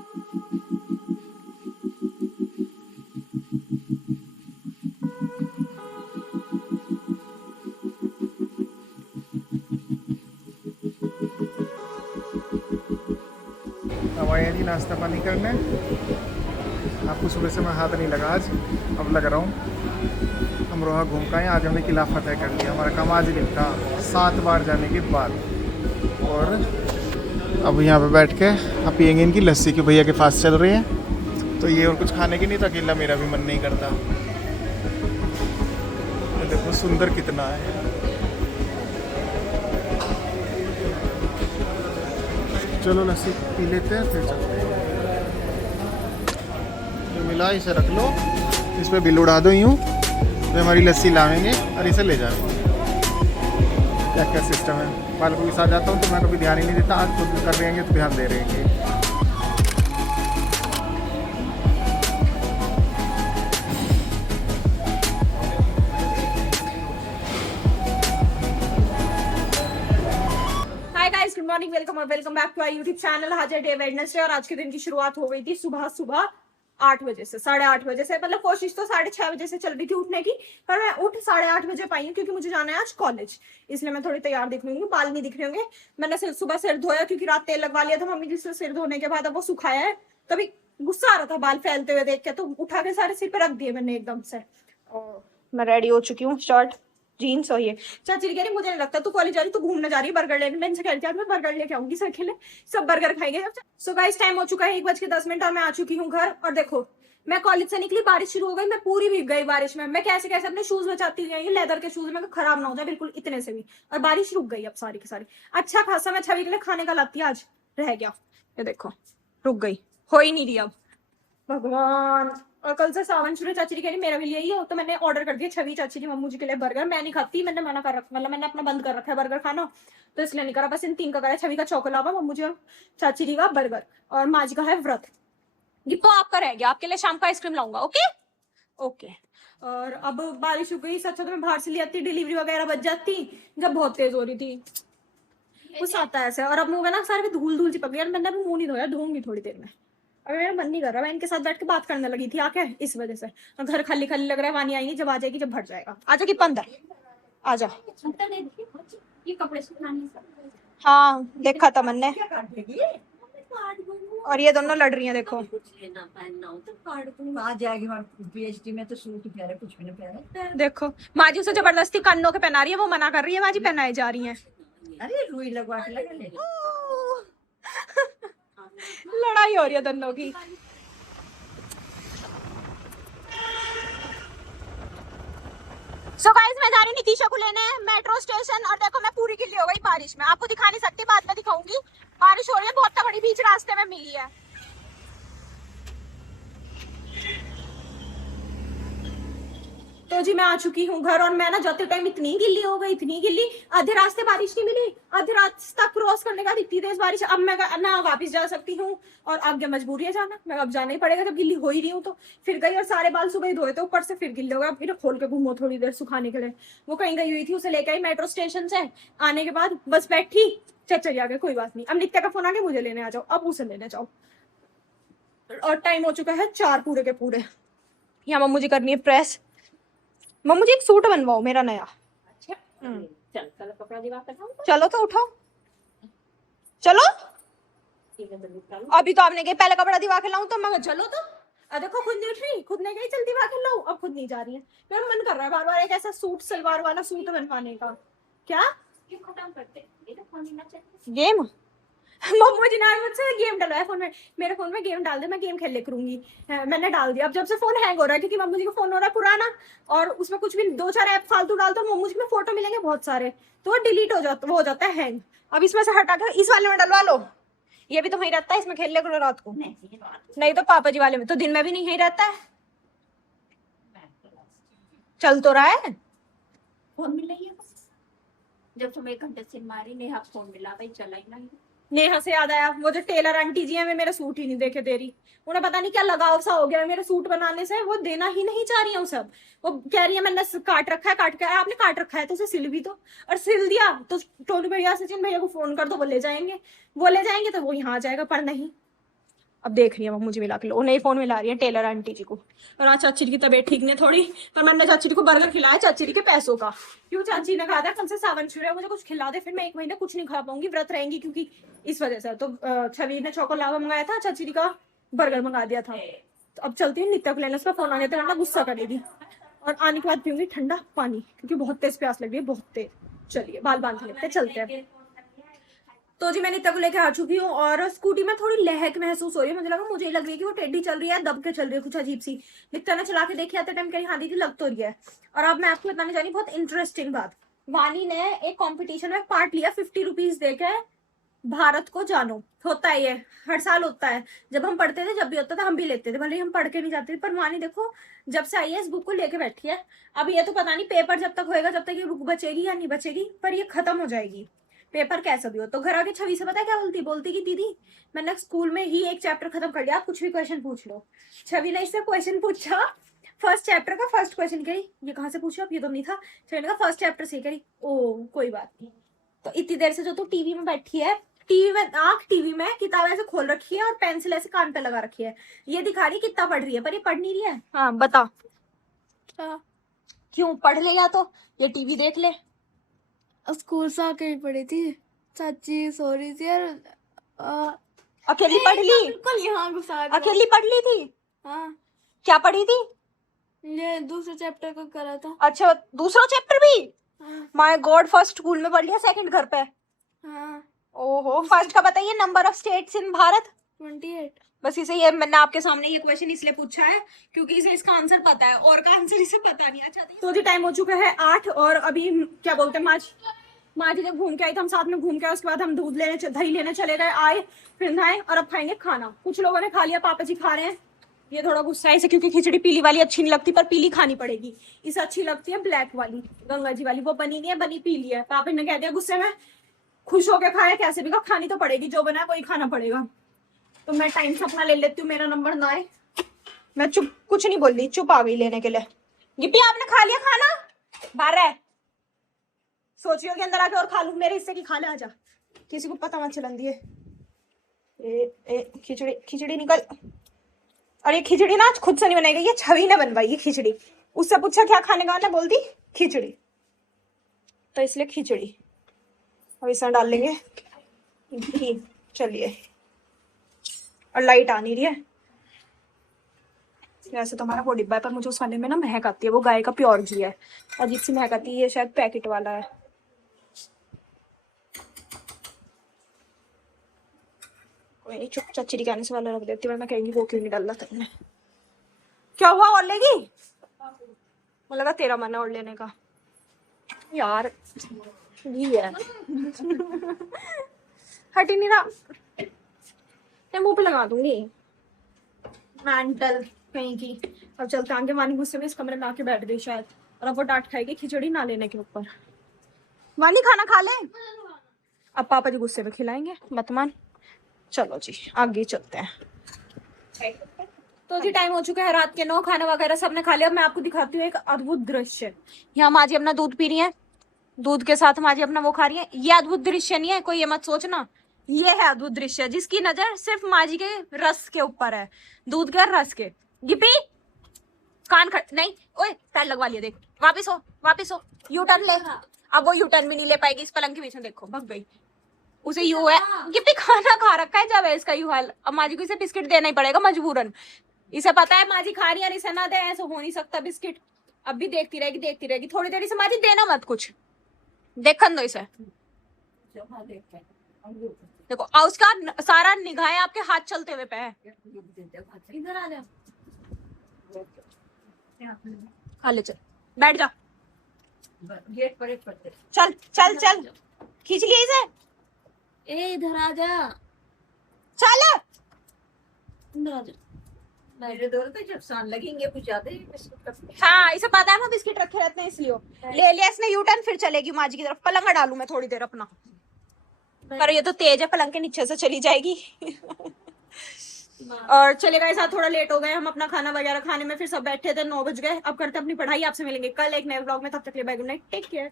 अब आए जी नाश्ता पानी करने। आपको सुबह से मैं हाथ नहीं लगा आज, अब लग रहा हूँ। हम रोहा घूम के आए, आज हमने किला फतेह कर लिया। हमारा काम आज ही निपटा 7 बार जाने के बाद। और अब यहाँ पे बैठ के अब पियेंगे इनकी लस्सी, की भैया के पास चल रही है। तो ये और कुछ खाने की नहीं तो अकेला मेरा भी मन नहीं करता। तो देखो सुंदर कितना है। चलो लस्सी पी लेते हैं फिर चलते हैं। ये मिला, इसे रख लो, इस पर बिल उड़ा दो यूँ, तो हमारी लस्सी लावेंगे और इसे ले जाएंगे। क्या क्या सिस्टम है। बालकों के साथ जाता हूँ तो मैं कभी ध्यान ही नहीं देता, आज खुद कर रहे हैं तो ध्यान दे रहे हैं। गुड मॉर्निंग, वेलकम और welcome back to our YouTube channel. आज है डे वेडनेसडे और आज के दिन की शुरुआत हो गई थी सुबह 8 बजे से, 8:30 बजे से। मतलब कोशिश तो 6:30 बजे से चल रही थी उठने की, पर मैं उठ 8:30 बजे पाई हूँ क्योंकि मुझे जाना है आज कॉलेज, इसलिए मैं थोड़ी तैयार दिख रही हूँ, बाल नहीं दिख रहे होंगे। मैंने सुबह सिर धोया क्योंकि रात तेल लगवा लिया था मम्मी जिससे सिर धोने के बाद अब वो सुखाया है, तभी गुस्सा आ रहा था बाल फैलते हुए देख के, तो उठा के सारे सिर पे रख दिए मैंने एकदम से। और मैं रेडी हो चुकी हूँ, शर्ट जीन्स और ये। चाची कह रही मुझे नहीं लगता तू कॉलेज जा रही, तू घूमने जा रही है बर्गर लेने। मैं इनसे कह रही थी मैं बर्गर लेके आऊंगी, सब खेले, सब बर्गर खाएंगे। सो गाइस टाइम हो चुका है 1:10 और मैं आ चुकी हूँ घर। और देखो मैं कॉलेज से निकली, बारिश शुरू हो गई, मैं पूरी भीग गई बारिश में। मैं कैसे कैसे अपने शूज बचाती गई, लेदर के शूज में खराब ना हो जाए बिल्कुल इतने से भी। और बारिश रुक गई अब सारी की सारी। अच्छा खासा मैं छवि के लिए खाने का लाती, आज रह गया, ये देखो रुक गई, हो ही नहीं रही अब, भगवान। और कल से सावन शुरू, चाची जी कह रही मेरा भी यही हो, तो मैंने ऑर्डर कर दिया छवि चाची जी मम्मू जी के लिए बर्गर। मैं नहीं खाती, मैंने मना कर रखा, मतलब मैंने अपना बंद कर रखा है बर्गर खाना, तो इसलिए नहीं करा। बस इन 3 का करा, छवि का चौकोलावा, मम्मू जी और चाची जी का बर्गर, और माँ जी का है व्रत। ये तो आपका रह गया, आपके लिए शाम का आइसक्रीम लाऊंगा। Okay okay. और अब बारिश हो गई, सच्चा तो मैं बाहर से ले आती, डिलीवरी वगैरह बच जाती जब बहुत तेज हो रही थी, कुछ आता है ऐसे। और अब मुंह में ना सारे धूल धूल चिपक गई, मैंने मुंह नहीं धोया, धोऊंगी थोड़ी देर में। अगर मेरा मन नहीं कर रहा, मैं इनके साथ बैठ के बात करने लगी थी आके, इस वजह से। और घर खाली खाली लग रहा है, वानी आई नहीं, जब आ जाएगी जब भर जाएगा। आजा कि अंदर आजा। ये कपड़े सुखाने, हाँ देखा था मैंने। और ये दोनों लड़ रही हैं, देखो आ जाएगी पीएचडी में तो सूट पहने, कुछ भी नहीं पहने। देखो माँ जी उसे जबरदस्ती कानों के पहना रही है, वो मना कर रही है, माँ जी पहनाई जा रही है। अरे रुई लगवा के लगा ले। लड़ाई हो रही है दोनों की। सो गाइस मैं जा रही नितीशा को लेने मेट्रो स्टेशन। और देखो मैं पूरी गिल्ली हो गई बारिश में, आपको दिखा नहीं सकती, बाद में दिखाऊंगी। बारिश हो रही है बहुत तगड़ी, बीच रास्ते में मिली है। तो जी मैं आ चुकी हूँ घर, और मैं ना जाते टाइम इतनी गिल्ली हो गई, इतनी गिल्ली, आधे रास्ते बारिश नहीं मिली, आधे रास्ता क्रॉस करने का इतनी तेज बारिश। अब मैं ना वापस जा सकती हूँ, और आगे मजबूरी है जाना, मैं अब जाना ही पड़ेगा जब गिल्ली हो ही रही हूँ तो। फिर गई और सारे बाल सुबह ही धोए थे, ऊपर से फिर गिल्ले हो गए। फिर खोल के घूमो थोड़ी देर सुखाने के लिए। वो कहीं गई हुई थी, उसे लेके आई मेट्रो स्टेशन से। आने के बाद बस बैठी, चल आ गए, कोई बात नहीं। अब नित्या का फोन आ गया, मुझे लेने आ जाओ, अब उसे लेने जाओ। और टाइम हो चुका है 4 पूरे के पूरे। यहाँ मम्मू जी करनी है प्रेस। मम्मू जी एक सूट बनवाओ मेरा नया। अच्छा चल कपड़ा दिवा कर चलो तो उठो, चलो। अभी तो आपने कहा पहले कपड़ा दिवा के लाऊं, तो मैं चलो तो देखो खुद नहीं उठ रही, खुद नहीं गई चल दिवा के लाऊं, अब खुद नहीं जा रही है। मेरा मन कर रहा है बार बार एक ऐसा सूट सलवार वाला सूट बनवाने का। क्या खत्म करते गेम? मम्मू जी ने मुझसे गेम डलवाया फोन में, मेरे फोन में गेम डाल दे, मैं गेम खेल ले करूंगी। मैंने डाल दिया। अब जब से फोन हैंग हो रहा है, क्योंकि मम्मू जी का फोन हो रहा है पुराना, और उसमें कुछ भी 2-4 ऐप फालतू डालता हूँ, मम्मू जी में फोटो मिलेंगे बहुत सारे, तो वो डिलीट हो जाता है हैंग। अब इसमें से हटा कर इस वाले में डलवा लो, ये भी तो वहीं रहता है, इसमें खेल ले करो रात को। नहीं तो पापा जी वाले में तो दिन में भी नहीं रहता है, चल तो रहा है। फोन मिल रही है जब तुम 1 घंटे से मारी नेहा फोन मिला भाई, चला ही नहीं। नेहा से याद आया, वो जो टेलर आंटी जी है, वे मेरा सूट ही नहीं देके दे रही। उन्हें पता नहीं क्या लगाव सा हो गया है मेरे सूट बनाने से, वो देना ही नहीं चाह रही है सब। वो कह रही है मैंने काट रखा है, काट के आपने काट रखा है तो उसे सिल भी दो। और सिल दिया तो टोनू भैया सचिन भैया को फोन कर दो, वो ले जाएंगे, वो ले जाएंगे तो वो यहाँ आ जाएगा, पर नहीं। अब देख रही है वो मुझे मिला के लो, नई फोन मिला रही है टेलर आंटी जी को। और आज चाची जी की तबीयत ठीक नहीं थोड़ी, पर मैंने चाची जी को बर्गर खिलाया चाची जी के पैसों का। क्यों चाची ने कहा था कल से सावन शुरू है, मुझे कुछ खिला दे, फिर मैं 1 महीने कुछ नहीं खा पाऊंगी, व्रत रहेंगी, क्योंकि इस वजह से। तो छवि ने चोको लावा मंगाया था, चाची जी का बर्गर मंगा दिया था। तो अब चलती हूँ नित्या को लेने, उसका फोन आने तक वरना गुस्सा करेगी। और आने के बाद पीऊंगी ठंडा पानी, क्योंकि बहुत तेज प्यास लग रही है, बहुत तेज। चलिए बाल बांध लेते चलते हैं। तो जी मैं नित्या को लेके आ चुकी हूँ और स्कूटी में थोड़ी लहक महसूस हो रही है, मुझे ही लग रही है कि वो टेढ़ी चल रही है, दब के चल रही है कुछ अजीब सी। नित्या ने चला के देखी आते टाइम, कहीं हाँ दीदी लग तो रही है। और अब मैं आपको बताने जा रही बहुत इंटरेस्टिंग बात। वानी ने एक कॉम्पिटिशन में पार्ट लिया, 50 रुपीज देके भारत को जानो। होता है ये, हर साल होता है, जब हम पढ़ते थे जब भी होता था हम भी लेते थे, भले ही हम पढ़ के नहीं जाते थे। पर वानी देखो जब से आई है इस बुक को लेके बैठी है। अब ये तो पता नहीं पेपर जब तक होएगा जब तक ये बुक बचेगी या नहीं बचेगी, पर ये खत्म हो जाएगी पेपर कैसा भी हो। तो घर आके छवि से पता है क्या बोलती कि दीदी मैंने स्कूल में ही एक चैप्टर खत्म कर लिया, आप कुछ भी क्वेश्चन पूछ लो। छवि ने इससे क्वेश्चन पूछा फर्स्ट चैप्टर का, फर्स्ट क्वेश्चन करी ये कहाँ से पूछा, ये तो नहीं था। छवि ने कहा फर्स्ट चैप्टर से करी, ओ कोई बात नहीं। तो इतनी देर से जो तू टीवी में बैठी है, टीवी में किताब ऐसे खोल रखी है और पेंसिल ऐसे कान पे लगा रखी है, ये दिखा रही है कितना पढ़ रही है, पर ये पढ़ नहीं रही है। हाँ बता क्यों, पढ़ ले या तो ये टीवी देख ले। स्कूल से आके ही पढ़ी थी, चाची सो रही थी और अकेली पढ़ ली, बिल्कुल यहाँ घुसा दिया। अकेली पढ़ ली थी। हाँ क्या पढ़ी थी? ये दूसरे चैप्टर का करा था। अच्छा दूसरा चैप्टर भी? हाँ माय गॉड, फर्स्ट स्कूल में पढ़ लिया, सेकंड घर पे। हाँ ओहो, फर्स्ट का बताइए number of states in Bharat. 28। बस इसे, ये मैंने आपके सामने ये क्वेश्चन इसलिए पूछा है क्योंकि इसे इसका आंसर पता है और का आंसर इसे पता नहीं। अच्छा तो जी टाइम हो चुका है 8 और अभी क्या बोलते हैं माँ जी जब घूम के आई तो हम साथ में घूम के आए, उसके बाद हम दूध लेने दही लेने चले गए, आए फिर नहाए और अब खाएंगे खाना। कुछ लोगों ने खा लिया, पापा जी खा रहे हैं। ये थोड़ा गुस्सा है इसे क्योंकि खिचड़ी पीली वाली अच्छी नहीं लगती, पर पीली खानी पड़ेगी। इसे अच्छी लगती है ब्लैक वाली, गंगा जी वाली, वो बनी नहीं है, बनी पीली है। पापा ने कह दिया गुस्से में, खुश होके खाया कैसे भी, खानी तो पड़ेगी, जो बना है वही खाना पड़ेगा। तो मैं टाइम से अपना ले लेती हूँ, मेरा नंबर ना आए। मैं चुप कुछ नहीं बोल रही, चुप आ गई लेने के लिए। गिप्पी आपने खा लिया खाना? बाहर है, सोचियो के अंदर आके और खा लूं, मेरे हिस्से की खा ले, आजा, किसी को पता मत चलन दिए। खिचड़ी निकल। और ये खिचड़ी ना आज खुद से नहीं बनाई गई, ये छवि ने बनवाई ये खिचड़ी। उससे पूछा क्या खाने का, बोलती खिचड़ी, तो इसलिए खिचड़ी। अब इसमें डाल लेंगे घी। चलिए, और लाइट आ नहीं रही है। वैसे तो हमारा वो डिब्बा है, पर मुझे उस वाले में ना महक आती है, वो गाय का प्योर घी है, अजीब सी महक आती है। ये शायद पैकेट वाला है। कोई नहीं, चुप चाची जी कहने से वाला रख देती हूँ, मैं कहेंगी वो क्यों नहीं डाला तुमने। क्या हुआ, और लेगी? मुझे लगा तेरा मन है और लेने का। यार घी है हट ही नहीं रहा, मैं मुंह पे लगा दूंगी मेंटल कहीं की। अब चलते आगे, वानी गुस्से में इस कमरे में आके बैठ गई शायद, और अब वो डांट खाएगी खिचड़ी ना लेने के ऊपर। वानी खाना खा ले, अब पापा जी गुस्से में खिलाएंगे, मत मान। चलो जी आगे चलते हैं। तो जी टाइम हो चुका है रात के 9, खाना वगैरह सबने खा लिया। अब मैं आपको दिखाती हूँ एक अद्भुत दृश्य। यहाँ माँ जी अपना दूध पी रही है, दूध के साथ माँ जी अपना वो खा रही है। ये अद्भुत दृश्य नहीं है, कोई ये मत सोचना, ये है अद्भुत दृश्य जिसकी नजर सिर्फ माँ जी के रस के ऊपर है, दूध के रस के। गिपी कान नहीं, ओए पैर लगवा लिया, देख वापिस हो यू टर्न ले। अब वो यू टर्न भी नहीं ले पाएगी, इस पलंग के बीच में देखो भग गई। उसे यू है, गिपी खाना खा रखा है जब है इसका यू हाल। अब माँ जी को इसे बिस्किट देना ही पड़ेगा मजबूरन, इसे पता है माँ जी खा रही है, इसे ना दे ऐसा हो नहीं सकता बिस्किट। अब भी देखती रहेगी थोड़ी देर, इसे माँ जी देना मत कुछ, देखन दो इसे। देखो उसका सारा निगाहें आपके हाथ चलते हुए पे है। इधर आ जा, खा ले, चल बैठ जा, गेट पर एक पड़ते। चल खींच लिया इसे, ए इधर आ जा, चल इधर आ जा। मेरे दौर पे जब सान लगेंगे कुछ ज्यादा ही। हाँ इसे पता है मैं बिस्किट रखे रहते हैं इसलिए। ले लिया इसने यू टर्न, फिर चलेगी माँ जी की तरफ। पलंग डालू मैं थोड़ी देर अपना, पर ये तो तेज है, पलंग के नीचे से चली जाएगी और चलेगा। ऐसा थोड़ा लेट हो गए हम अपना खाना वगैरह खाने में, फिर सब बैठे थे, 9 बज गए। अब करते अपनी पढ़ाई, आपसे मिलेंगे कल एक नए व्लॉग में, तब तक के लिए bye, good night, take care.